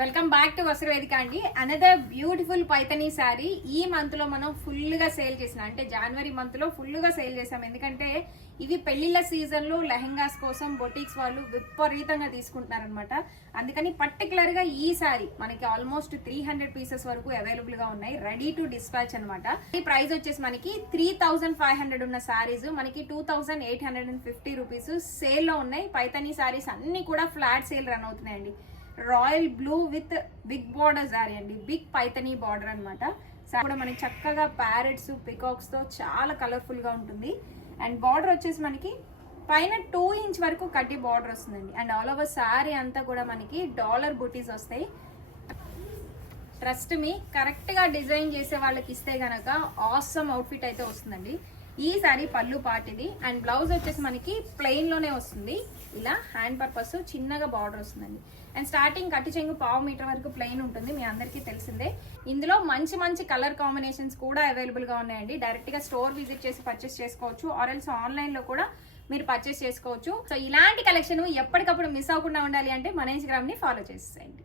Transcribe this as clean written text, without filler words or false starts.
Welcome back to వస్త్రవేదిక అండి. Another beautiful Paithani sari ఈ month లో మనం ఫుల్ గా సేల్ చేసిన, అంటే జనవరి మంత్ లో ఫుల్ గా సేల్ చేసాం. ఎందుకంటే ఇవి పెళ్లిళ్ళ సీజన్ లో లెహెంగాస్ కోసం బొటిక్స్ వాళ్ళు విపరీతంగా తీసుకుంటున్నారు అనమాట. అందుకని పర్టికులర్ గా ఈ శారీ మనకి ఆల్మోస్ట్ 300 పీసెస్ వరకు అవైలబుల్ గా ఉన్నాయి, రెడీ టు డిస్పాచ్ అనమాట. ఈ ప్రైస్ వచ్చేసి మనకి 3500 ఉన్న శారీస్ మనకి 2850 రూపీస్ సేల్ లో ఉన్నాయి. పైతనీ శారీస్ అన్ని కూడా ఫ్లాట్ సేల్ రన్ అవుతున్నాయండి. Royal blue with big border sari అండి, బిగ్ పైతనీ బార్డర్ అనమాట. కూడా మనకి చక్కగా ప్యారెట్స్ పికాక్స్ తో చాలా కలర్ఫుల్ గా ఉంటుంది. అండ్ బార్డర్ వచ్చేసి మనకి పైన 2 ఇంచ్ వరకు కడ్డీ బార్డర్ వస్తుందండి. అండ్ ఆల్ ఓవర్ శారీ అంతా కూడా మనకి డాలర్ బూటీస్ వస్తాయి. ట్రస్ట్ మీ, కరెక్ట్ గా డిజైన్ చేసే వాళ్ళకి ఇస్తే గనక ఆసమ్ అవుట్ఫిట్ అయితే వస్తుందండి. ఈ శారీ పళ్ళు పార్ట్ ఇది. అండ్ బ్లౌజ్ వచ్చేసి మనకి ప్లెయిన్ లోనే వస్తుంది. ఇలా హ్యాండ్ పర్పస్ చిన్నగా బార్డర్ వస్తుందండి. అండ్ స్టార్టింగ్ కట్టి చెంగు 1/2 మీటర్ వరకు ప్లెయిన్ ఉంటుంది, మీ అందరికీ తెలిసిందే. ఇందులో మంచి మంచి కలర్ కాంబినేషన్స్ కూడా అవైలబుల్ గా ఉన్నాయండి. డైరెక్ట్ గా స్టోర్ విజిట్ చేసి పర్చేస్ చేసుకోవచ్చు, ఆర్ ఎల్స్ ఆన్లైన్ లో కూడా మీరు పర్చేస్ చేసుకోవచ్చు. సో ఇలాంటి కలెక్షన్ ఎప్పటికప్పుడు మిస్ అవ్వకుండా ఉండాలి అంటే మన ఇన్స్టాగ్రామ్ ని ఫాలో చేసేయండి.